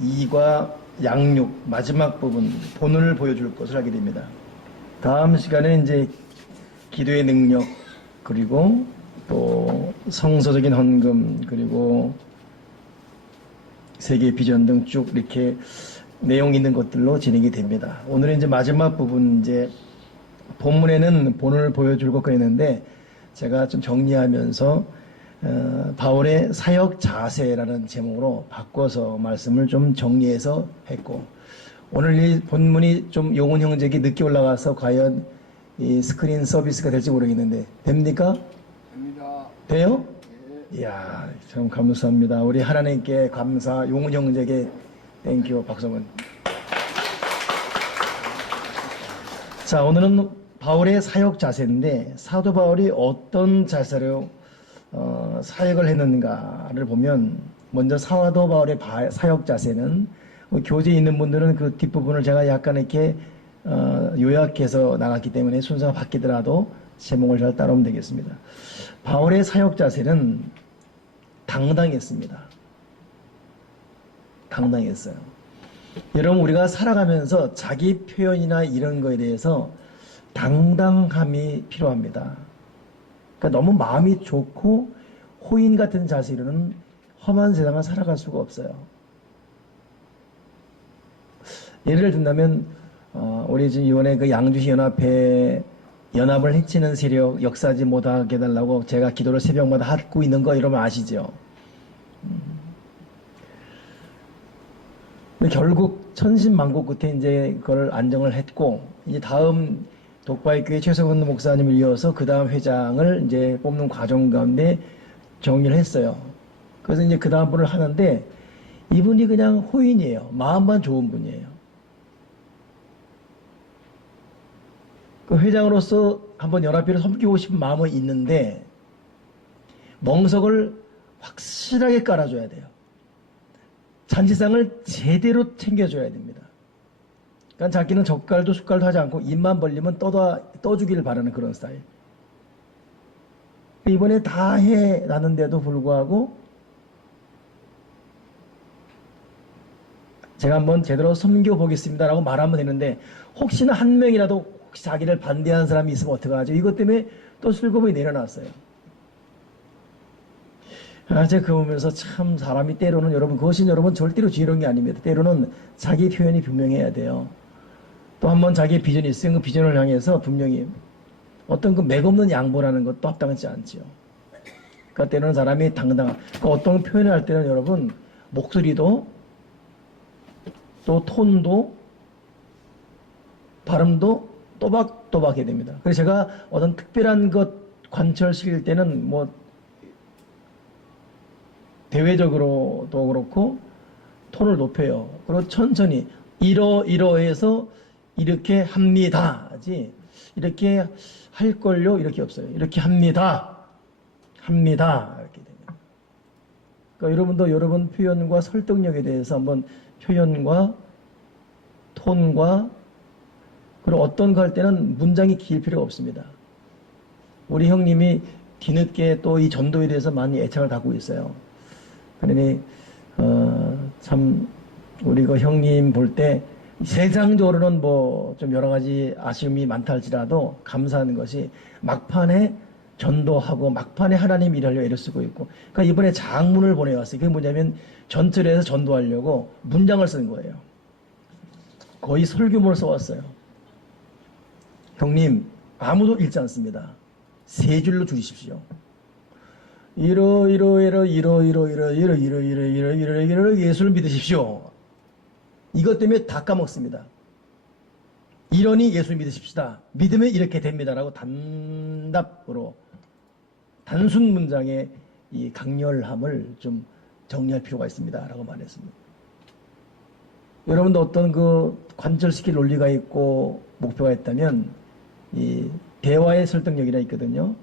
이과 양육 마지막 부분 본을 보여줄 것을 하게 됩니다. 다음 시간에 이제 기도의 능력 그리고 또 성서적인 헌금 그리고 세계 비전 등 쭉 이렇게 내용 있는 것들로 진행이 됩니다. 오늘은 이제 마지막 부분 이제 본문에는 본을 보여줄 것가 있는데 제가 좀 정리하면서 바울의 사역 자세라는 제목으로 바꿔서 말씀을 좀 정리해서 했고, 오늘 이 본문이 좀 용훈 형제에게 늦게 올라가서 과연 이 스크린 서비스가 될지 모르겠는데 됩니까? 됩니다. 돼요? 네. 이야, 참 감사합니다. 우리 하나님께 감사, 용훈 형제에게 땡큐 박성은. 자, 오늘은 바울의 사역 자세인데 사도 바울이 어떤 자세로 사역을 했는가를 보면, 먼저 사도 바울의 사역 자세는 교재에 있는 분들은 그 뒷부분을 제가 약간 이렇게 요약해서 나갔기 때문에 순서가 바뀌더라도 제목을 잘 따라오면 되겠습니다. 바울의 사역 자세는 당당했습니다. 당당했어요. 여러분, 우리가 살아가면서 자기 표현이나 이런 거에 대해서 당당함이 필요합니다. 그러니까 너무 마음이 좋고 호인 같은 자세로는 험한 세상을 살아갈 수가 없어요. 예를 든다면 우리 지금 이번에 그 양주시 연합회 연합을 해치는 세력 역사하지 못하게 해달라고 제가 기도를 새벽마다 하고 있는 거 이러면 아시죠? 결국 천신만고 끝에 이제 그걸 안정을 했고, 이제 다음 독바이 교회 최석원 목사님을 이어서 그 다음 회장을 이제 뽑는 과정 가운데 정리를 했어요. 그래서 이제 그 다음 분을 하는데 이분이 그냥 호인이에요. 마음만 좋은 분이에요. 그 회장으로서 한번 연합회를 섬기고 싶은 마음은 있는데 멍석을 확실하게 깔아줘야 돼요. 잔치상을 제대로 챙겨줘야 됩니다. 그러니까 자기는 젓갈도 숟갈도 하지 않고 입만 벌리면 떠주기를 바라는 그런 스타일. 이번에 다 해놨는데도 불구하고 제가 한번 제대로 섬겨보겠습니다라고 말하면 되는데, 혹시나 한 명이라도 혹시 자기를 반대하는 사람이 있으면 어떡하죠? 이것 때문에 또 슬픔이 내려놨어요. 제가 그거 보면서 참 사람이 때로는, 여러분, 그것이 여러분 절대로 지혜로운 게 아닙니다. 때로는 자기 표현이 분명해야 돼요. 또 한 번 자기의 비전이 있으면 그 비전을 향해서 분명히 어떤 그 맥없는 양보라는 것도 합당하지 않지요. 그러니까 때로는 사람이 당당한, 그러니까 어떤 표현을 할 때는 여러분 목소리도 또 톤도 발음도 또박또박 해야 됩니다. 그래서 제가 어떤 특별한 것 관철시킬 때는 뭐 대외적으로도 그렇고 톤을 높여요. 그리고 천천히 이러해서 이렇게 합니다 하지, 이렇게 할걸요 이렇게 없어요. 이렇게 합니다 이렇게 됩니다. 그러니까 여러분도 여러분 표현과 설득력에 대해서 한번 표현과 톤과, 그리고 어떤 거 할 때는 문장이 길 필요가 없습니다. 우리 형님이 뒤늦게 또 이 전도에 대해서 많이 애착을 갖고 있어요. 그러니 참 우리 그 형님 볼 때 세상적으로는 뭐 좀 여러 가지 아쉬움이 많다 할지라도 감사하는 것이 막판에 전도하고 막판에 하나님 일하려 애를 쓰고 있고, 그러니까 이번에 장문을 보내왔어요. 그게 뭐냐면 전철에서 전도하려고 문장을 쓴 거예요. 거의 설교문을 써왔어요. 형님, 아무도 읽지 않습니다. 세 줄로 줄이십시오. 이러 예수를 믿으십시오. 이것 때문에 다 까먹습니다. 이러니 예수를 믿으십시다. 믿으면 이렇게 됩니다라고 단답으로 단순 문장의 이 강렬함을 좀 정리할 필요가 있습니다라고 말했습니다. 여러분도 어떤 그 관철시킬 논리가 있고 목표가 있다면 이 대화의 설득력이라 있거든요.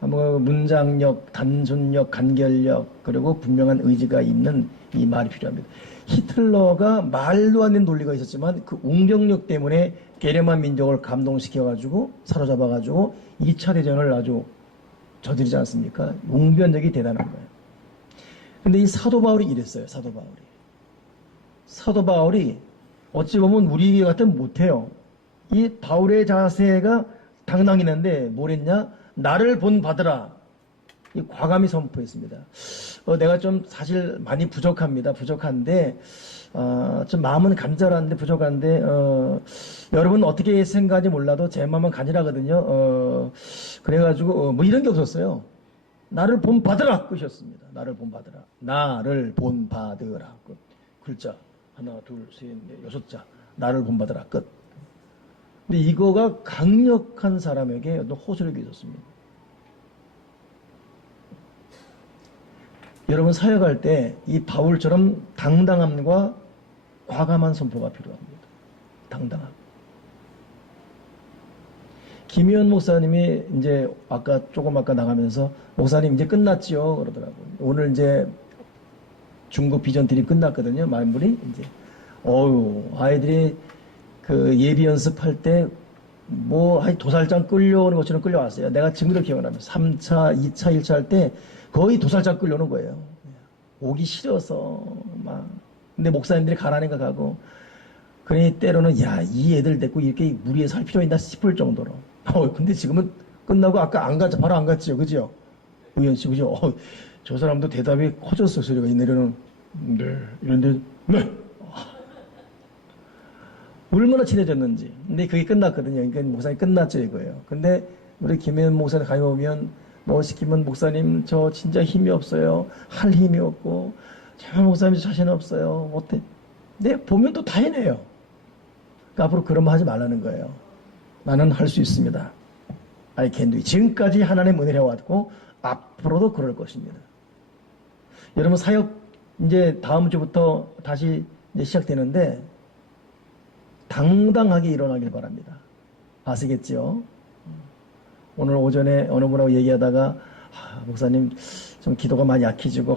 문장력, 단순력, 간결력, 그리고 분명한 의지가 있는 이 말이 필요합니다. 히틀러가 말도 안 되는 논리가 있었지만 그 운경력 때문에 게르만 민족을 감동시켜가지고 사로잡아가지고 2차 대전을 아주 저지르지 않습니까? 웅변력이 대단한 거예요. 근데 이 사도 바울이 이랬어요. 사도 바울이. 사도 바울이 어찌 보면 우리 같으면 못해요. 이 바울의 자세가 당당했는데 뭐랬냐? 나를 본 받으라. 이 과감히 선포했습니다. 내가 좀 사실 많이 부족합니다. 부족한데 좀 마음은 간절한데 부족한데 여러분 어떻게 생각하는지 몰라도 제 마음은 간절하거든요. 그래가지고 뭐 이런 게 없었어요. 나를 본 받으라 끝이었습니다. 나를 본 받으라. 나를 본 받으라 끝. 글자 하나 둘 셋 넷 여섯 자 나를 본 받으라 끝. 근데 이거가 강력한 사람에게 어떤 호소력이 있었습니다. 여러분 사역할 때 이 바울처럼 당당함과 과감한 선포가 필요합니다. 당당함. 김희연 목사님이 이제 조금 아까 나가면서 목사님 이제 끝났지요 그러더라고요. 오늘 이제 중국 비전 드립 끝났거든요. 마무리 이제 아이들이 그 예비 연습할 때 뭐 도살장 끌려오는 것처럼 끌려왔어요. 내가 지금도 기억나면 3차, 2차, 1차 할 때 거의 도살장 끌려오는 거예요. 오기 싫어서 막. 근데 목사님들이 가라니까 가고. 그러니 때로는 이 애들 데리고 이렇게 무리에 살 필요 있나 싶을 정도로. 근데 지금은 끝나고 아까 안 갔죠. 바로 안 갔지요. 그죠? 의원 씨, 그죠? 저 사람도 대답이 커졌어. 소리가 내려는 네. 이런데 네. 얼마나 친해졌는지. 근데 그게 끝났거든요. 그러니까 목사님 끝났죠 이거예요. 근데 우리 김혜연 목사님 가면 오면 뭐 시키면 목사님 저 진짜 힘이 없어요. 할 힘이 없고 정말 목사님 자신 없어요. 어때? 근데 보면 또 다 해내요. 그러니까 앞으로 그런 말 하지 말라는 거예요. 나는 할 수 있습니다. I can do it. 지금까지 하나님 은혜를 해왔고 앞으로도 그럴 것입니다. 여러분 사역 이제 다음 주부터 다시 이제 시작되는데 당당하게 일어나길 바랍니다. 아시겠죠? 오늘 오전에 어느 분하고 얘기하다가 목사님 좀 기도가 많이 약해지고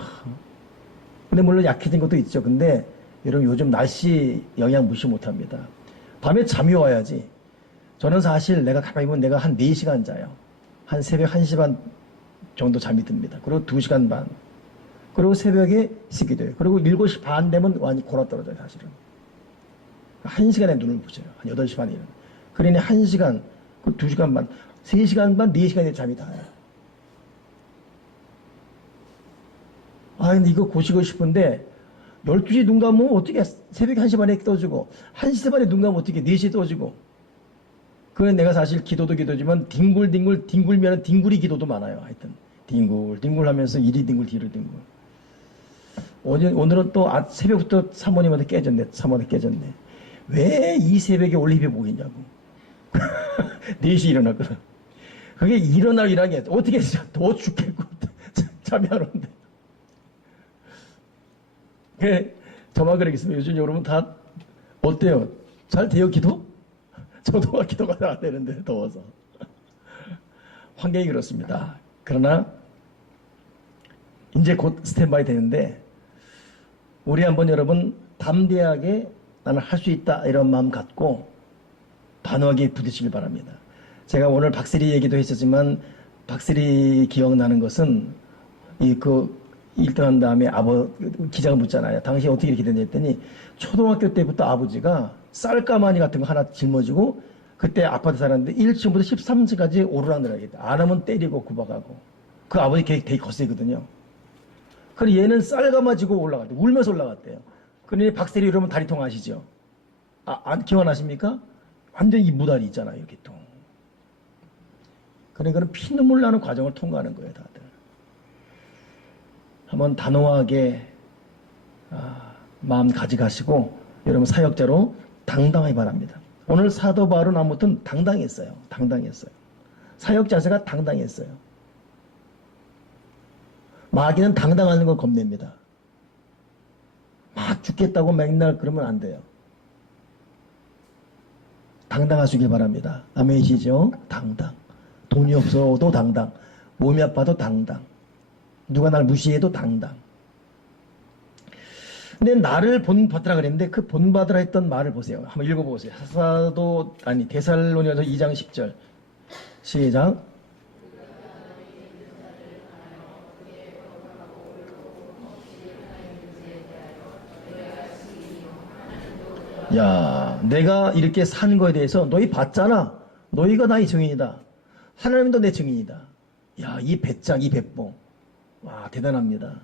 근데 물론 약해진 것도 있죠. 근데 여러분 요즘 날씨 영향 무시 못합니다. 밤에 잠이 와야지. 저는 사실 내가 가만히 보면 내가 한 4시간 자요. 한 새벽 1시 반 정도 잠이 듭니다. 그리고 2시간 반. 그리고 새벽에 씻게 돼요. 그리고 7시 반 되면 완전히 골아떨어져요 사실은. 1시간에 눈을 부셔요. 한 8시 반이면. 그러니 1시간, 2시간 반, 3시간 반, 4시간에 잠이 닿아요. 근데 이거 고시고 싶은데 12시에 눈 감으면 어떻게 새벽 1시 반에 떠지고 1시 반에 눈 감으면 어떻게 4시에 떠지고. 그건 내가 사실 기도도 기도지만 뒹굴면 뒹굴이 기도도 많아요. 하여튼 뒹굴 하면서 이리 뒹굴 뒤로 뒹굴. 오늘은 또 새벽부터 사모님한테 깨졌네. 왜 이 새벽에 올리브에 보이냐고. 4시에 일어났거든. 그게 일어나기란 게 어떻게 더 죽겠고 잠이 안 오는데. 저만 그러겠습니다. 요즘 여러분 다 어때요? 잘 돼요 기도? 저도 기도가 안 되는데 더워서. 환경이 그렇습니다. 그러나 이제 곧 스탠바이 되는데 우리 한번 여러분 담대하게 나는 할 수 있다 이런 마음 갖고 단호하게 부딪히길 바랍니다. 제가 오늘 박세리 얘기도 했었지만 박세리 기억나는 것은 1등한 다음에 기자가 묻잖아요. 당시 어떻게 이렇게 됐냐 했더니 초등학교 때부터 아버지가 쌀가마니 같은 거 하나 짊어지고 그때 아파트 살았는데 1층부터 13층까지 오르락내리락 안 하면 때리고 구박하고 그 아버지 되게 거세거든요. 그래서 얘는 쌀가마 지고 올라갔대요. 울면서 올라갔대요. 그러니 박세리 여러분 다리통 아시죠? 기억나십니까? 완전히 이 무다리 있잖아요. 이렇게 통. 그러니까 피눈물 나는 과정을 통과하는 거예요. 다들. 한번 단호하게 마음 가져가시고 여러분 사역자로 당당하기 바랍니다. 오늘 사도 바울은 아무튼 당당했어요. 사역 자세가 당당했어요. 마귀는 당당하는 걸 겁냅니다. 막 죽겠다고 맨날 그러면 안 돼요. 당당하시길 바랍니다. 아멘이시죠? 당당. 돈이 없어도 당당. 몸이 아파도 당당. 누가 날 무시해도 당당. 근데 나를 본받으라 그랬는데 그 본받으라 했던 말을 보세요. 한번 읽어보세요. 데살로니가서 2장 10절. 시작. 야, 내가 이렇게 산 거에 대해서 너희 봤잖아. 너희가 나의 증인이다. 하나님도 내 증인이다. 야, 이 배짱, 이 배뽕. 와, 대단합니다.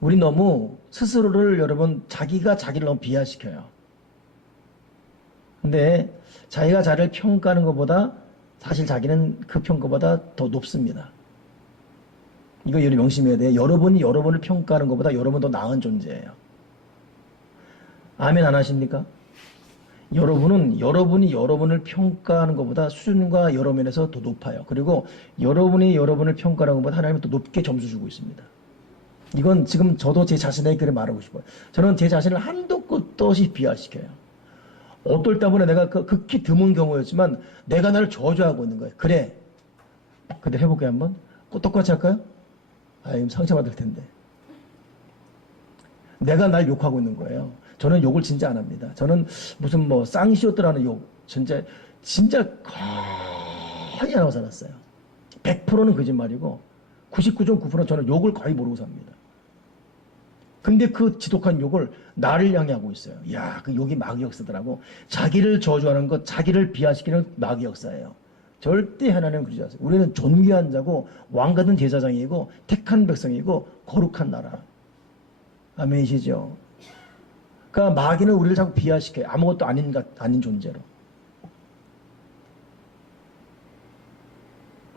우리 너무 스스로를 여러분 자기가 자기를 너무 비하시켜요. 근데 자기가 자기를 평가하는 것보다 사실 자기는 그 평가보다 더 높습니다. 이거 여러분 명심해야 돼요. 여러분이 여러분을 평가하는 것보다 여러분 더 나은 존재예요. 아멘 안 하십니까? 여러분은 여러분이 여러분을 평가하는 것보다 수준과 여러 면에서 더 높아요. 그리고 여러분이 여러분을 평가하는 것보다 하나님은 더 높게 점수 주고 있습니다. 이건 지금 저도 제 자신에게 그래 말하고 싶어요. 저는 제 자신을 한도 끝도 없이 비하시켜요. 어떨 때보면 내가 극히 드문 경우였지만 내가 나를 저주하고 있는 거예요. 그래. 근데 해볼게요 한번. 똑같이 할까요? 아유 상처받을 텐데. 내가 날 욕하고 있는 거예요. 저는 욕을 진짜 안 합니다. 저는 무슨 뭐 쌍시옷들하는 욕 진짜 거의 안 하고 살았어요. 100%는 거짓말이고 99.9% 저는 욕을 거의 모르고 삽니다. 근데 그 지독한 욕을 나를 향해 하고 있어요. 야, 그 욕이 마귀 역사더라고. 자기를 저주하는 것, 자기를 비하시키는 마귀 역사예요. 절대 하나님은 그러지 않아요. 우리는 존귀한 자고 왕같은 제사장이고 택한 백성이고 거룩한 나라. 아멘이시죠? 그러니까 마귀는 우리를 자꾸 비하시켜요. 아무것도 아닌 존재로.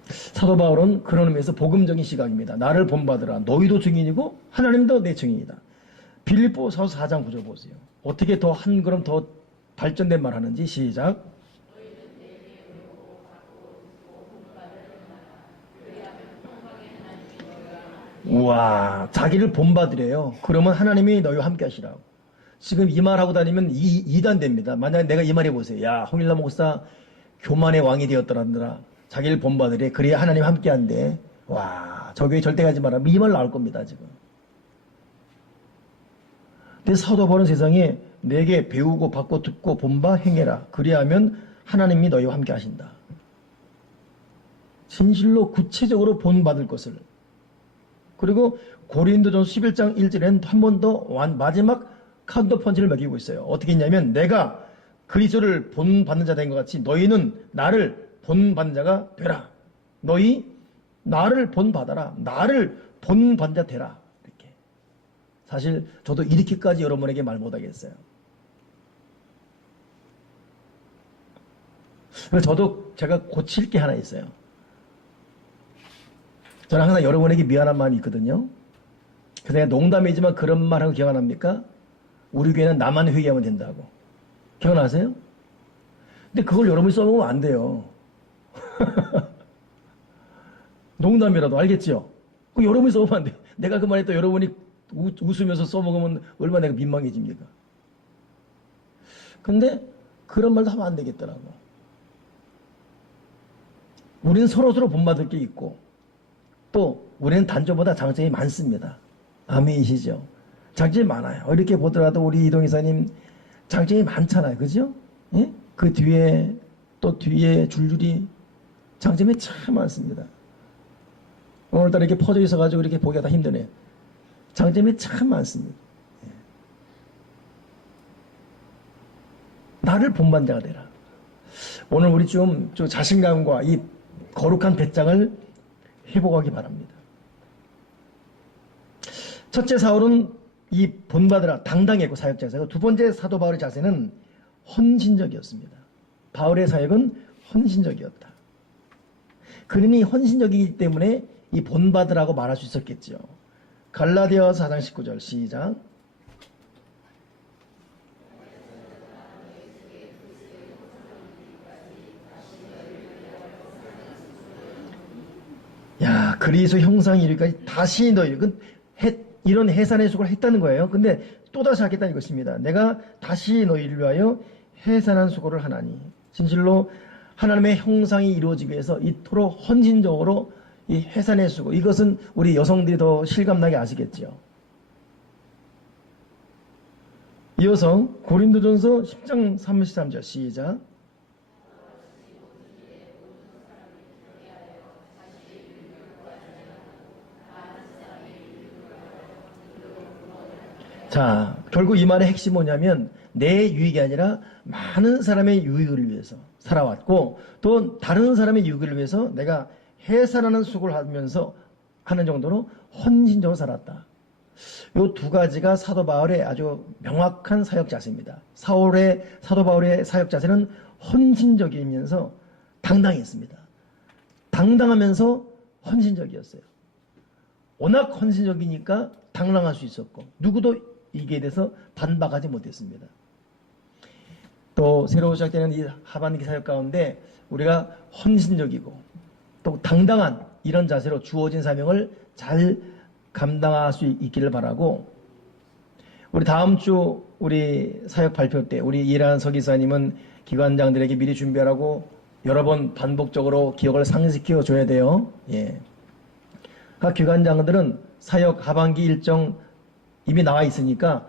사도 바울은 그런 의미에서 복음적인 시각입니다. 나를 본받으라. 너희도 증인이고 하나님도 내 증인이다. 빌립보서 4장 9절 보세요. 어떻게 더 한 걸음 더 발전된 말 하는지 시작. 우와, 자기를 본받으래요. 그러면 하나님이 너희와 함께 하시라고. 지금 이 말하고 다니면 이단됩니다. 만약에 내가 이 말 해보세요. 야, 홍일남 목사 교만의 왕이 되었더라더라. 자기를 본받으래. 그래야 하나님 함께 한대. 와, 저 교회 절대 가지 마라. 이 말 나올 겁니다, 지금. 근데 사도 바울은 세상에 내게 배우고 받고 듣고 본바 행해라. 그리하면 하나님이 너희와 함께 하신다. 진실로 구체적으로 본받을 것을. 그리고 고린도전서 11장 1절에는 한 번 더 마지막 카운터 펀치를 먹이고 있어요. 어떻게 했냐면 내가 그리스도를 본받는 자 된 것 같이 너희는 나를 본받는 자가 되라. 너희 나를 본받아라. 나를 본받는 자 되라. 이렇게. 사실 저도 이렇게까지 여러분에게 말 못하겠어요. 저도 제가 고칠 게 하나 있어요. 저는 항상 여러분에게 미안한 마음이 있거든요. 그래서 내가 농담이지만 그런 말하고 기억 안 합니까? 우리 교회는 나만 회개하면 된다고. 기억나세요? 근데 그걸 여러분이 써먹으면 안 돼요. 농담이라도 알겠죠? 그 여러분이 써먹으면 안 돼요. 내가 그 말했다 여러분이 웃으면서 써먹으면 얼마나 내가 민망해집니까? 근데 그런 말도 하면 안 되겠더라고. 우리는 서로서로 본받을 게 있고 또 우리는 단점보다 장점이 많습니다. 아멘이시죠? 장점이 많아요. 이렇게 보더라도 우리 이동 이사님 장점이 많잖아요. 그죠? 예? 그 뒤에 또 뒤에 줄줄이 장점이 참 많습니다. 오늘따라 이렇게 퍼져 있어가지고 이렇게 보기가 다 힘드네요. 장점이 참 많습니다. 예. 나를 본받는 자가 되라. 오늘 우리 좀 자신감과 이 거룩한 배짱을 회복하기 바랍니다. 첫째 사울은 이 본받으라 당당했고 사역자세고 두 번째 사도 바울의 자세는 헌신적이었습니다. 바울의 사역은 헌신적이었다. 그러니 헌신적이기 때문에 이 본받으라고 말할 수 있었겠죠. 갈라디아서 4장 19절 시작. 야, 그리스도 형상 이르기까지 다시 너희 이런 해산의 수고를 했다는 거예요. 근데 또다시 하겠다는 것입니다. 내가 다시 너희를 위하여 해산한 수고를 하나니 진실로 하나님의 형상이 이루어지기 위해서 이토록 헌신적으로 이 해산의 수고, 이것은 우리 여성들이 더 실감나게 아시겠죠. 이어서 고린도전서 10장 33절 시작. 자, 자, 결국 이 말의 핵심이 뭐냐면 내 유익이 아니라 많은 사람의 유익을 위해서 살아왔고 또 다른 사람의 유익을 위해서 내가 해산하는 수고를 하면서 하는 정도로 헌신적으로 살았다. 이 두 가지가 사도 바울의 아주 명확한 사역 자세입니다. 사도 바울의 사역 자세는 헌신적이면서 당당했습니다. 당당하면서 헌신적이었어요. 워낙 헌신적이니까 당당할 수 있었고 누구도 이게 대해서 반박하지 못했습니다. 또 새로 시작되는 이 하반기 사역 가운데 우리가 헌신적이고 또 당당한 이런 자세로 주어진 사명을 잘 감당할 수 있기를 바라고, 우리 다음 주 우리 사역 발표 때 우리 이란 서기사님은 기관장들에게 미리 준비하라고 여러 번 반복적으로 기억을 상기시켜 줘야 돼요. 예. 각 기관장들은 사역 하반기 일정 이미 나와 있으니까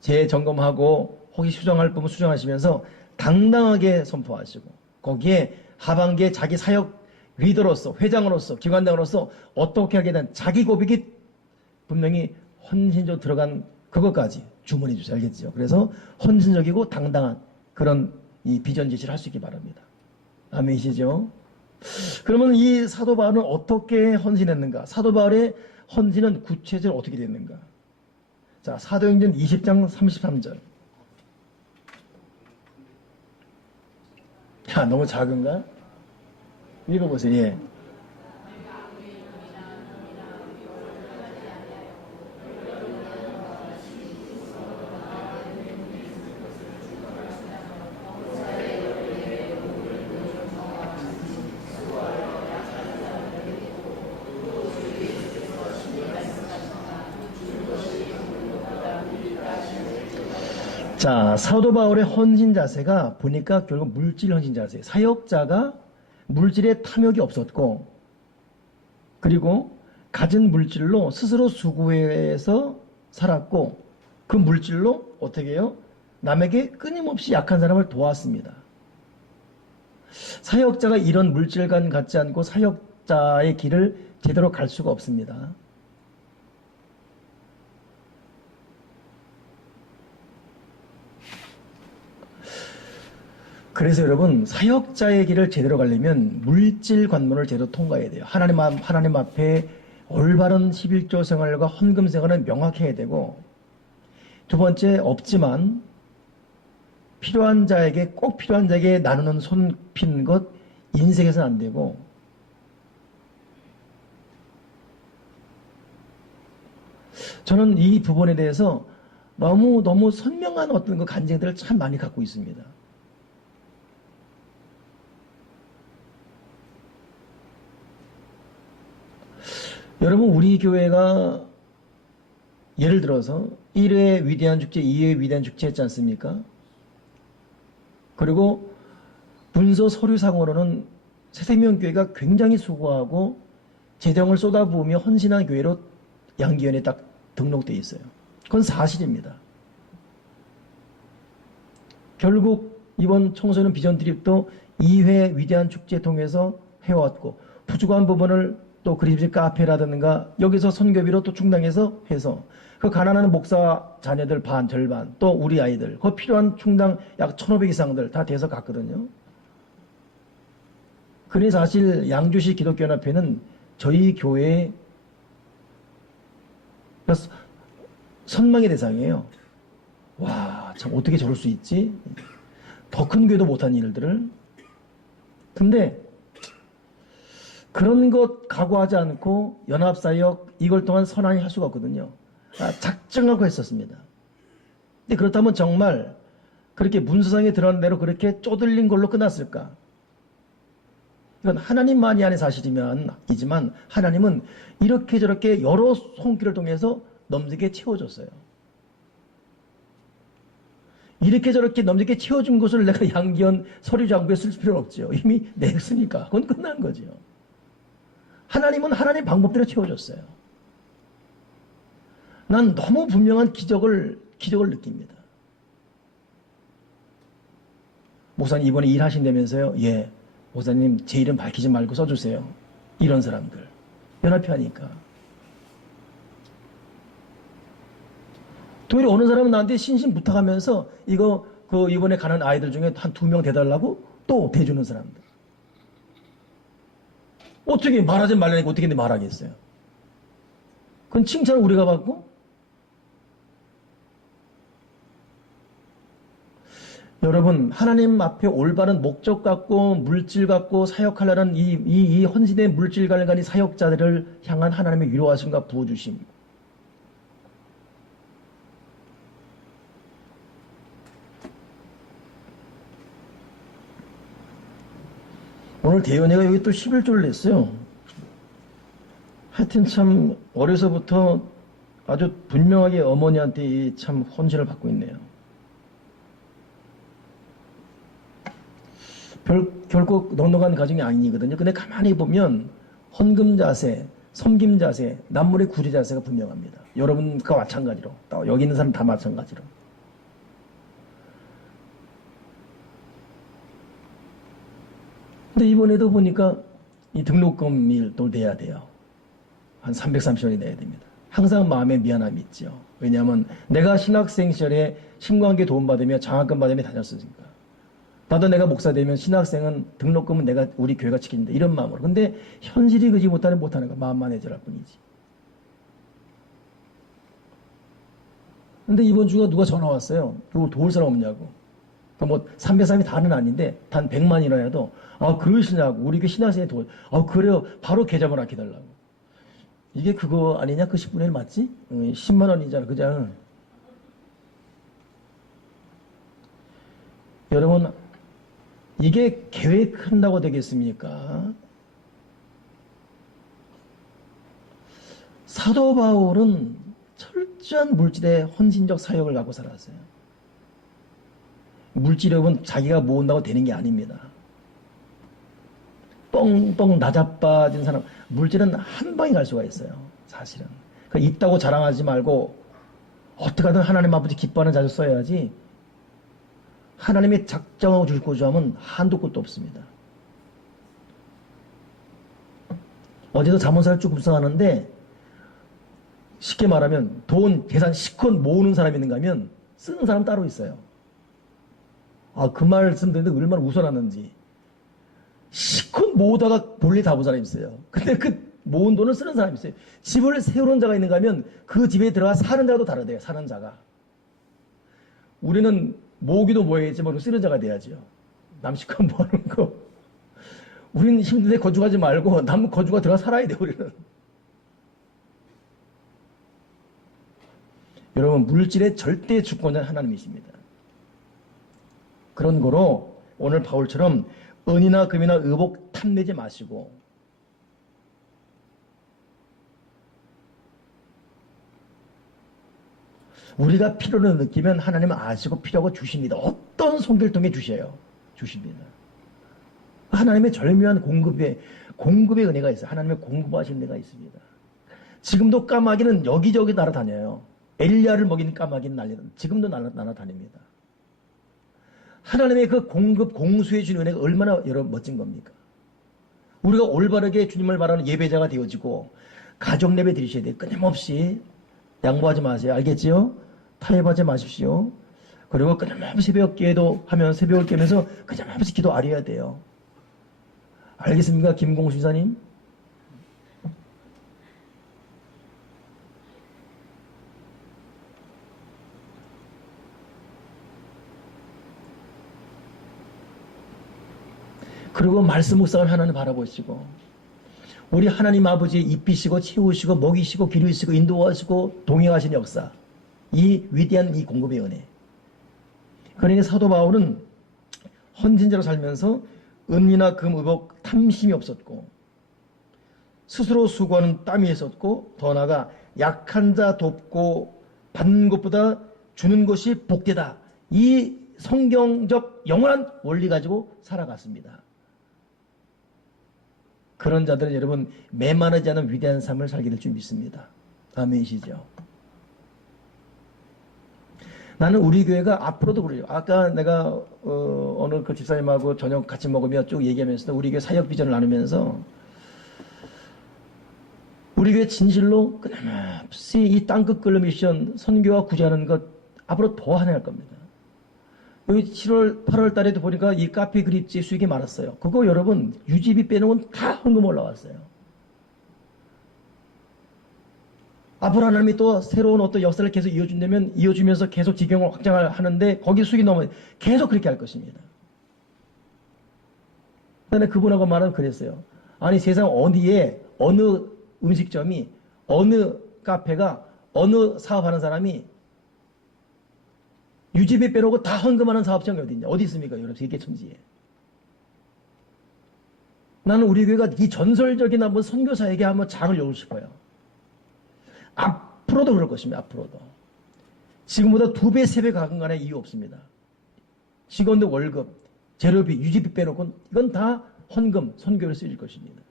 재점검하고 혹시 수정할 부분 수정하시면서 당당하게 선포하시고, 거기에 하반기에 자기 사역 리더로서, 회장으로서, 기관장으로서 어떻게 하게 된 자기 고백이 분명히 헌신적으로 들어간 그것까지 주문해 주세요. 알겠죠? 그래서 헌신적이고 당당한 그런 이 비전 제시를 할 수 있기 바랍니다. 아멘이시죠? 그러면 이 사도 바울은 어떻게 헌신했는가? 사도 바울의 헌신은 구체적으로 어떻게 됐는가? 자, 사도행전 20장 33절. 야, 너무 작은가? 읽어보세요. 예. 자, 사도 바울의 헌신 자세가 보니까 결국 물질 헌신 자세. 사역자가 물질에 탐욕이 없었고, 그리고 가진 물질로 스스로 수고해서 살았고, 그 물질로 어떻게 해요? 남에게 끊임없이 약한 사람을 도왔습니다. 사역자가 이런 물질관 갖지 않고 사역자의 길을 제대로 갈 수가 없습니다. 그래서 여러분, 사역자의 길을 제대로 가려면 물질 관문을 제대로 통과해야 돼요. 하나님 앞에 올바른 11조 생활과 헌금 생활은 명확해야 되고, 두 번째, 없지만 꼭 필요한 자에게 나누는 손 핀 것 인색해서는 안 되고, 저는 이 부분에 대해서 너무 선명한 어떤 그 간증들을 참 많이 갖고 있습니다. 여러분, 우리 교회가 예를 들어서 1회 위대한 축제, 2회 위대한 축제 했지 않습니까? 그리고 문서 서류상으로는 새생명교회가 굉장히 수고하고 재정을 쏟아부으며 헌신한 교회로 양기원에 딱 등록되어 있어요. 그건 사실입니다. 결국 이번 청소년 비전 트립도 2회 위대한 축제 통해서 해왔고, 부족한 부분을 또 그림집 카페라든가 여기서 선교비로 또 충당해서 해서 그 가난한 목사 자녀들 절반 또 우리 아이들 그 필요한 충당 약 1,500 이상들 다 돼서 갔거든요. 그러니 사실 양주시 기독교연합회는 저희 교회의 선망의 대상이에요. 와, 참 어떻게 저럴 수 있지? 더 큰 교회도 못한 일들을. 근데 그런 것 각오하지 않고 연합사역 이걸 동안 선한이 할 수가 없거든요. 작정하고 했었습니다. 근데 그렇다면 정말 그렇게 문서상에 드러난 대로 그렇게 쪼들린 걸로 끝났을까? 이건 하나님만이 아는 사실이지만 하나님은 이렇게 저렇게 여러 손길을 통해서 넘치게 채워줬어요. 이렇게 저렇게 넘치게 채워준 것을 내가 양기현 서류장부에 쓸 필요는 없죠. 이미 냈으니까 그건 끝난 거죠. 하나님은 하나님 방법대로 채워줬어요. 난 너무 분명한 기적을 느낍니다. 목사님 이번에 일하신다면서요? 예. 목사님 제 이름 밝히지 말고 써주세요. 이런 사람들. 연합회 하니까. 도리어 어느 사람은 나한테 신신부탁하면서 이거 그 이번에 가는 아이들 중에 한 2명 대달라고 또 대주는 사람들. 어떻게 말하지 말라니까 어떻게 말하겠어요? 그건 칭찬을 우리가 받고. 여러분, 하나님 앞에 올바른 목적 갖고 물질 갖고 사역하려는 이 헌신의 물질 관련한 사역자들을 향한 하나님의 위로하심과 부어주심. 오늘 대연이가 여기 또 11조를 냈어요. 하여튼 참 어려서부터 아주 분명하게 어머니한테 참 헌신을 받고 있네요. 결코 넉넉한 가정이 아니거든요. 근데 가만히 보면 헌금 자세, 섬김 자세, 남물의 구제 자세가 분명합니다. 여러분과 마찬가지로, 또 여기 있는 사람 다 마찬가지로. 근데 이번에도 보니까 이 등록금을 또 내야 돼요. 한 330원이 내야 됩니다. 항상 마음에 미안함이 있죠. 왜냐하면 내가 신학생 시절에 신관계 도움받으며 장학금 받으며 다녔으니까. 나도 내가 목사 되면 신학생은 등록금은 내가 우리 교회가 지킨다 이런 마음으로. 근데 현실이 그지 못하는 거 마음만 해결할 뿐이지. 근데 이번 주가 누가 전화 왔어요. 누구 도울 사람 없냐고. 뭐 303이 다는 아닌데 단 100만이라 도 그러시냐고. 우리 교회 신학생이 도울. 그래요. 바로 계좌번호 아껴달라고. 이게 그거 아니냐? 그 10분의 1 맞지? 10만 원이잖아. 그냥. 여러분, 이게 계획한다고 되겠습니까? 사도 바울은 철저한 물질의 헌신적 사역을 갖고 살았어요. 물질력은 자기가 모은다고 되는 게 아닙니다. 뻥뻥 나자빠진 사람, 물질은 한 방에 갈 수가 있어요. 사실은. 그러니까 있다고 자랑하지 말고 어떻게든 하나님 아버지 기뻐하는 자를 써야지. 하나님의 작정하고 주실 거주하면 한도 끝도 없습니다. 어제도 자문사를 쭉 묵상하는데 쉽게 말하면 돈, 재산, 시컷 모으는 사람이 있는가 하면 쓰는 사람 따로 있어요. 그 말씀 듣는데 얼마나 웃어놨는지. 시컷 모으다가 볼일 다 본 사람이 있어요. 근데 그 모은 돈을 쓰는 사람이 있어요. 집을 세우는 자가 있는가 하면 그 집에 들어가 사는 자도 다르대요. 사는 자가. 우리는 모으기도 모여야지만 쓰는 자가 돼야죠. 남식한 모으는 거. 우리는 힘든데 거주하지 말고 남 거주가 들어가 살아야 돼, 우리는. 여러분, 물질의 절대 주권자는 하나님이십니다. 그런 거로 오늘 바울처럼 은이나 금이나 의복 탐내지 마시고 우리가 필요를 느끼면 하나님은 아시고 필요하고 주십니다. 어떤 손길 통해 주셔요. 주십니다. 하나님의 절묘한 공급의 은혜가 있어요. 하나님의 공급하신 은혜가 있습니다. 지금도 까마귀는 여기저기 날아다녀요. 엘리야를 먹이는 까마귀는 지금도 날아다닙니다. 하나님의 그 공수해 주는 은혜가 얼마나 여러분 멋진 겁니까? 우리가 올바르게 주님을 바라는 예배자가 되어지고 가정 예배 드리셔야 돼요. 끊임없이 양보하지 마세요. 알겠지요? 타협하지 마십시오. 그리고 끊임없이 새벽 기도 하면 새벽을 깨면서 끊임없이 기도 아뢰어야 돼요. 알겠습니까? 김공수 지사님? 그리고 말씀 묵상을 하나님 바라보시고 우리 하나님 아버지 입히시고 채우시고 먹이시고 기르시고 인도하시고 동행하신 역사, 이 위대한 이 공급의 은혜. 그러니 사도 바울은 헌신자로 살면서 은이나 금, 의복 탐심이 없었고 스스로 수고하는 땀이 있었고 더 나아가 약한 자 돕고 받는 것보다 주는 것이 복되다. 이 성경적 영원한 원리 가지고 살아갔습니다. 그런 자들은 여러분 메마르지 않은 위대한 삶을 살게 될 줄 믿습니다. 아멘이시죠? 나는 우리 교회가 앞으로도 그래요. 아까 내가 어느 그 집사님하고 저녁 같이 먹으며 쭉 얘기하면서 우리 교회 사역 비전을 나누면서 우리 교회 진실로 끊임없이 이 땅끝 끌러 미션 선교와 구제하는 것 앞으로 더 하나할 겁니다. 여기 7월, 8월 달에도 보니까 이 카페 그립지 수익이 많았어요. 그거 여러분 유지비 빼놓은 다 헌금 올라왔어요. 앞으로 하나님이 또 새로운 어떤 역사를 계속 이어주면서 계속 지경을 확장을 하는데 거기 수익이 넘으면 계속 그렇게 할 것입니다. 그다음에 그분하고 말은 그랬어요. 아니 세상 어디에 어느 음식점이 어느 카페가 어느 사업하는 사람이 유지비 빼놓고 다 헌금하는 사업장이 어디 있냐? 어디 있습니까? 여러분 세계 천지에. 나는 우리 교회가 이 전설적인 한번 선교사에게 한번 장을 열고 싶어요. 앞으로도 그럴 것입니다. 앞으로도. 지금보다 2배, 3배 가건 간에 이유 없습니다. 직원들 월급, 재료비, 유지비 빼놓고 이건 다 헌금, 선교를 쓰일 것입니다.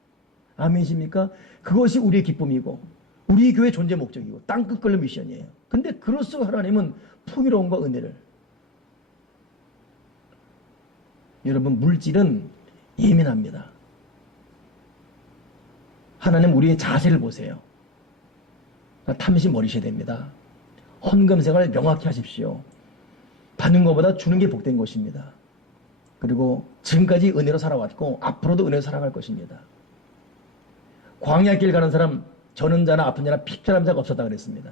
아멘이십니까? 그것이 우리의 기쁨이고 우리 교회 존재 목적이고 땅끝 걸려 미션이에요. 근데 그럴수록 하나님은 풍요로움과 은혜를. 여러분 물질은 예민합니다. 하나님 우리의 자세를 보세요. 탐심 버리셔야 됩니다. 헌금 생활을 명확히 하십시오. 받는 것보다 주는 게 복된 것입니다. 그리고 지금까지 은혜로 살아왔고 앞으로도 은혜로 살아갈 것입니다. 광야길 가는 사람 저는 자나 아픈 자나 핍절한 자가 없었다 그랬습니다.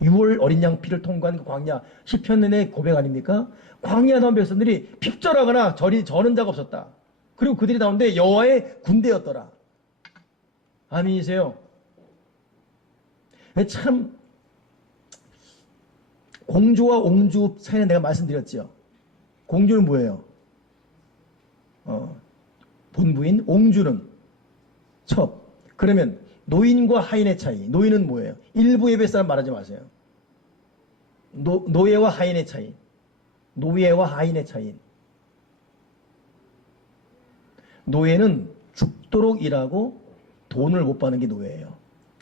6월 어린 양 피를 통과한 그 광야 시편의 고백 아닙니까? 광야 나온 백성들이 핍절하거나 저는 자가 없었다. 그리고 그들이 나오는데 여호와의 군대였더라. 아멘이세요? 참 공주와 옹주 사이에 내가 말씀드렸죠. 공주는 뭐예요? 본부인, 옹주는 첩. 그러면 노인과 하인의 차이. 노인은 뭐예요? 일부 예배 사람 말하지 마세요. 노예와 하인의 차이. 노예와 하인의 차이. 노예는 죽도록 일하고 돈을 못 받는 게 노예예요.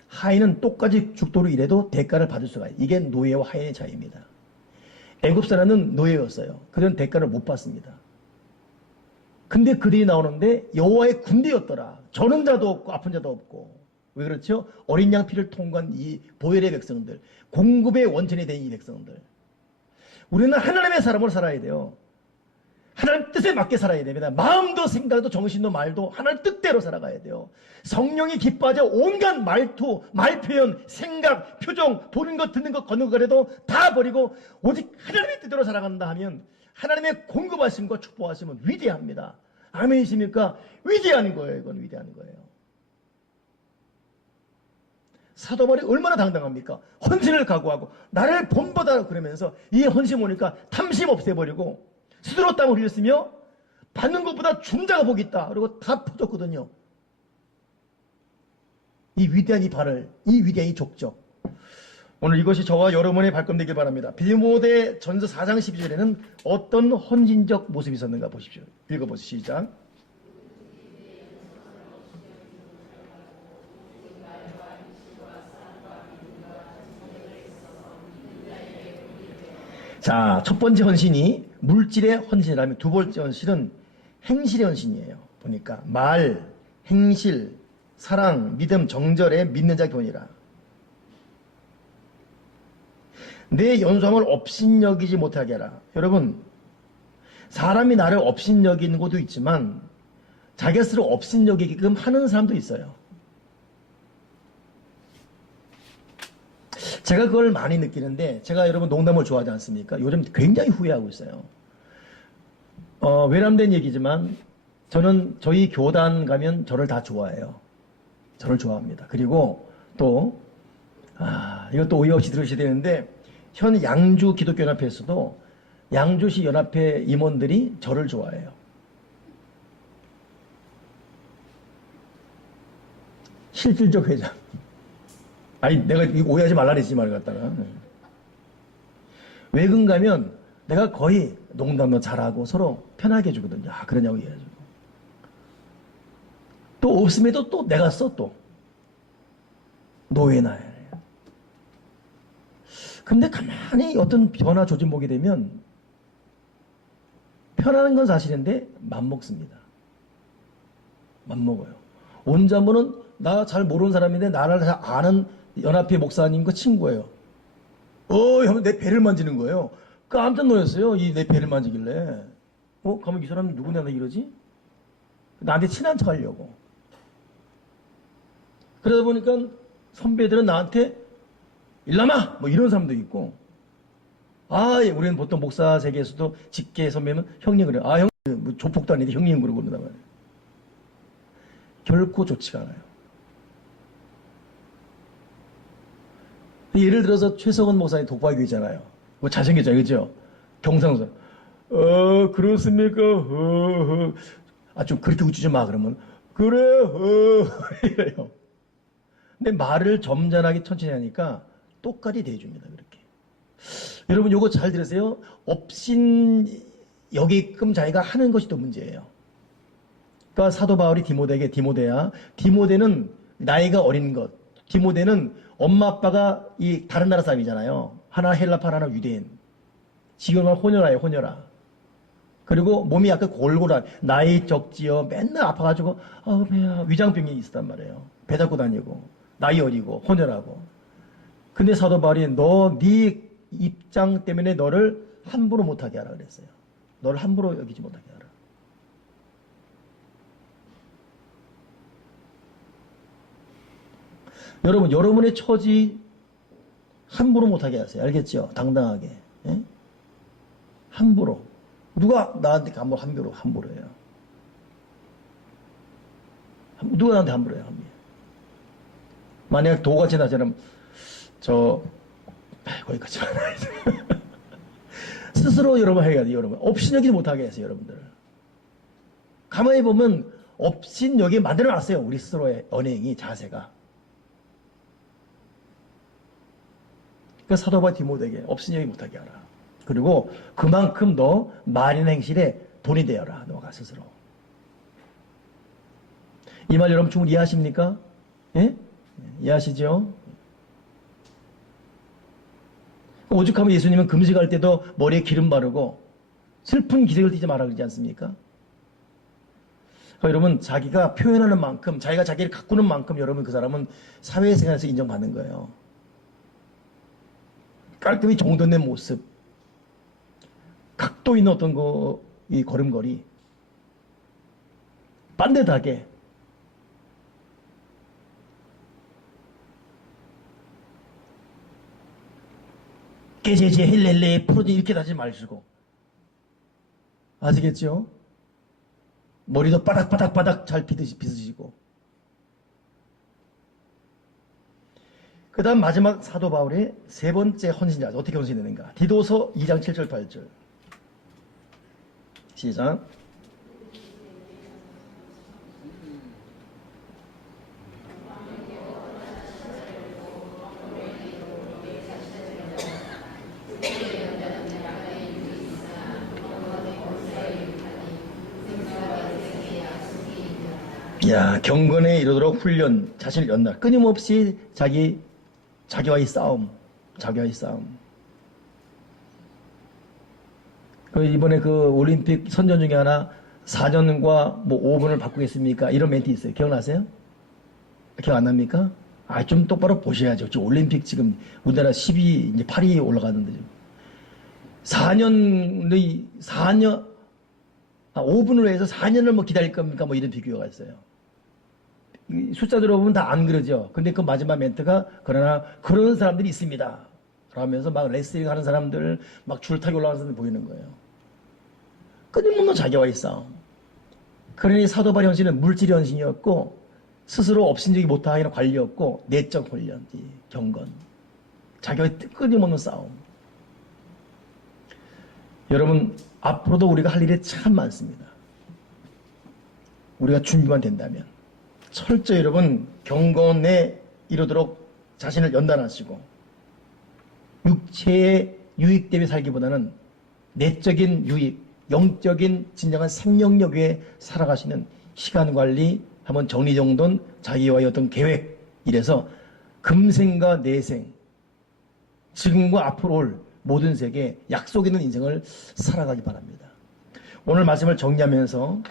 하인은 똑같이 죽도록 일해도 대가를 받을 수가 있어요. 이게 노예와 하인의 차이입니다. 애굽 사람은 노예였어요. 그들은 대가를 못 받습니다. 근데 그들이 나오는데 여호와의 군대였더라. 저는 자도 없고 아픈 자도 없고. 왜 그렇죠? 어린 양 피를 통과한 이 보혈의 백성들, 공급의 원천이 된 이 백성들. 우리는 하나님의 사람으로 살아야 돼요. 하나님 뜻에 맞게 살아야 됩니다. 마음도 생각도 정신도 말도 하나님 뜻대로 살아가야 돼요. 성령이 기뻐하자 온갖 말투, 말표현, 생각, 표정, 보는 것, 듣는 것, 걷는 것 그래도 다 버리고 오직 하나님의 뜻대로 살아간다 하면 하나님의 공급하심과 축복하심은 위대합니다. 아멘이십니까? 위대한 거예요. 이건 위대한 거예요. 사도 바울이 얼마나 당당합니까? 헌신을 각오하고 나를 본보다 그러면서 이 헌신 오니까 탐심 없애버리고 스스로 땀을 흘렸으며 받는 것보다 준 자가 복이 있다. 그리고 다 퍼졌거든요. 이 위대한 이 발을, 이 위대한 이 족적. 오늘 이것이 저와 여러분의 발걸음 되길 바랍니다. 디모데 전서 4장 12절에는 어떤 헌신적 모습이 있었는가 보십시오. 읽어보시죠. 시작. 자, 첫 번째 헌신이 물질의 헌신이라면 두 번째 헌신은 행실의 헌신이에요. 보니까 말, 행실, 사랑, 믿음, 정절에 믿는 자 교훈이라. 내 연소함을 업신여기지 못하게 하라. 여러분, 사람이 나를 업신여기는 것도 있지만 자기 스스로 업신여기게끔 하는 사람도 있어요. 제가 그걸 많이 느끼는데 제가 여러분 농담을 좋아하지 않습니까? 요즘 굉장히 후회하고 있어요. 외람된 얘기지만 저는 저희 교단 가면 저를 다 좋아해요. 저를 좋아합니다. 그리고 또 이것도 오해 없이 들으셔야 되는데 현 양주 기독교연합회에서도 양주시 연합회 임원들이 저를 좋아해요. 실질적 회장. 아니 내가 이거 오해하지 말라 그랬지 말 갖다가. 외근 가면 내가 거의 농담도 잘하고 서로 편하게 해주거든요. 그러냐고 얘기해주고. 또 없음에도 또 내가 써 또. 노예나. 근데 가만히 어떤 변화 조짐 보게 되면 편하는 건 사실인데 맘먹습니다. 맘먹어요. 온전부는 나 잘 모르는 사람인데 나를 잘 아는 연합회 목사님과 친구예요. 형, 내 배를 만지는 거예요. 깜짝 놀랐어요. 이 내 배를 만지길래. 가면 이 사람 누구냐 이러지? 나한테 친한 척 하려고. 그러다 보니까 선배들은 나한테 일남아! 뭐 이런 사람도 있고. 우리는 보통 목사 세계에서도 직계 선배면 형님 그래요. 형님, 뭐 조폭도 아닌데 형님 그러고 그러단 말이에요. 결코 좋지가 않아요. 예를 들어서 최석원 목사님 독박이잖아요. 뭐 잘생겼잖아요. 그죠? 경상도. 그렇습니까? 좀 그렇게 웃지 마. 그러면, 그래, 이래요. 근데 말을 점잖하게 천천히 하니까 똑같이 대해줍니다. 그렇게. 여러분, 요거 잘 들으세요. 업신 여기끔 자기가 하는 것이 또 문제예요. 그러니까 사도 바울이 디모데에게 디모데야. 디모데는 나이가 어린 것. 디모데는 엄마 아빠가 이 다른 나라 사람이잖아요. 하나 헬라파 하나 유대인. 지금은 혼혈아예요. 혼혈아. 그리고 몸이 약간 골골한 나이 적지요. 맨날 아파가지고 배야 위장병이 있었단 말이에요. 배 잡고 다니고 나이 어리고 혼혈하고. 근데 사도 바울이 네 입장 때문에 너를 함부로 못하게 하라 그랬어요. 너를 함부로 여기지 못하게 하라. 여러분, 여러분의 처지 함부로 못하게 하세요. 알겠죠? 당당하게. 예? 함부로. 누가 나한테 함부로 해요? 누가 나한테 함부로 해요? 만약 도같이 나처럼 거기까지 말아야지. 스스로 여러분 해야 돼요. 여러분. 업신여기지 못하게 하세요. 여러분들. 가만히 보면 업신여기 만들어놨어요. 우리 스스로의 언행이 자세가. 그러니까 사도 바울 디모데에게 업신여기 못하게 하라. 그리고 그만큼 너 말이나 행실에 돈이 되어라. 너가 스스로. 이 말 여러분 충분히 이해하십니까? 예? 이해하시죠? 오죽하면 예수님은 금식할 때도 머리에 기름 바르고 슬픈 기색을 띠지 마라 그러지 않습니까? 그러니까 여러분 자기가 표현하는 만큼 자기가 자기를 가꾸는 만큼 여러분 그 사람은 사회생활에서 인정받는 거예요. 깔끔히 정돈된 모습, 각도 있는 어떤 이 걸음걸이, 빤듯하게 깨제제 헬렐레 프로디 이렇게 다지 마시고 아시겠죠? 머리도 바닥바닥바닥 잘 빗으시고 그 다음 마지막 사도 바울의 세 번째 헌신자 어떻게 헌신되는가? 디도서 2장 7절 8절 시작. 야, 경건에 이르도록 훈련, 자신을 연다. 끊임없이 자기와의 싸움. 이번에 그 올림픽 선전 중에 하나 4년과 뭐 5분을 바꾸겠습니까? 이런 멘트 있어요. 기억나세요? 기억 안 납니까? 좀 똑바로 보셔야죠. 지금 올림픽 지금 우리나라 10위, 이제 8위 올라가는데. 5분으로 해서 4년을 뭐 기다릴 겁니까? 뭐 이런 비교가 있어요. 숫자 들어보면 다 안 그러죠. 근데 그 마지막 멘트가 그러나 그런 사람들이 있습니다. 그러면서 막 레슬링 하는 사람들, 막 줄타기 올라가는 사람들 보이는 거예요. 끊임없는 자기와의 싸움. 그러니 사도 바울의 헌신은 물질 헌신이었고 스스로 업신여기지 못하기는 관리였고 내적 훈련, 경건. 자기와의 끊임없는 싸움. 여러분 앞으로도 우리가 할 일이 참 많습니다. 우리가 준비만 된다면 철저히 여러분 경건에 이르도록 자신을 연단하시고 육체의 유익 때문에 살기보다는 내적인 유익, 영적인 진정한 생명력 위에 살아가시는 시간관리, 한번 정리정돈, 자기와의 어떤 계획 이래서 금생과 내생, 지금과 앞으로 올 모든 세계 약속 있는 인생을 살아가기 바랍니다. 오늘 말씀을 정리하면서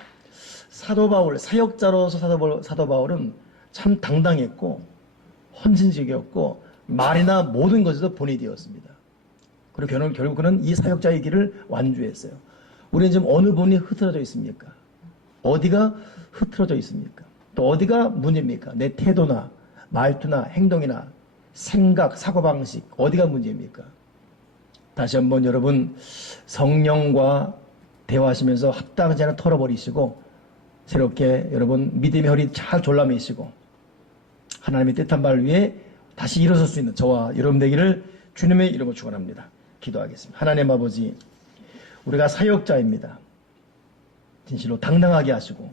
사도 바울, 사역자로서 사도 바울은 참 당당했고 헌신적이었고 말이나 모든 것에서 본이 되었습니다. 그리고 결국 그는 이 사역자의 길을 완주했어요. 우리는 지금 어느 부분이 흐트러져 있습니까? 어디가 흐트러져 있습니까? 또 어디가 문제입니까? 내 태도나 말투나 행동이나 생각, 사고방식 어디가 문제입니까? 다시 한번 여러분 성령과 대화하시면서 합당하지 않아 털어버리시고 새롭게 여러분 믿음의 허리 잘 졸라매시고 하나님의 뜻한 발 위에 다시 일어설 수 있는 저와 여러분 되기를 주님의 이름으로 축원합니다. 기도하겠습니다. 하나님 아버지, 우리가 사역자입니다. 진실로 당당하게 하시고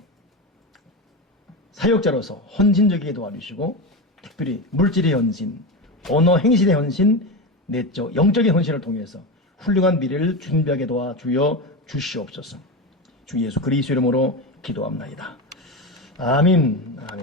사역자로서 헌신적이게 도와주시고 특별히 물질의 헌신, 언어 행실의 헌신, 내적 영적인 헌신을 통해서 훌륭한 미래를 준비하게 도와주어 주시옵소서. 주 예수 그리스도 이름으로 기도합나이다. 아멘. 아멘.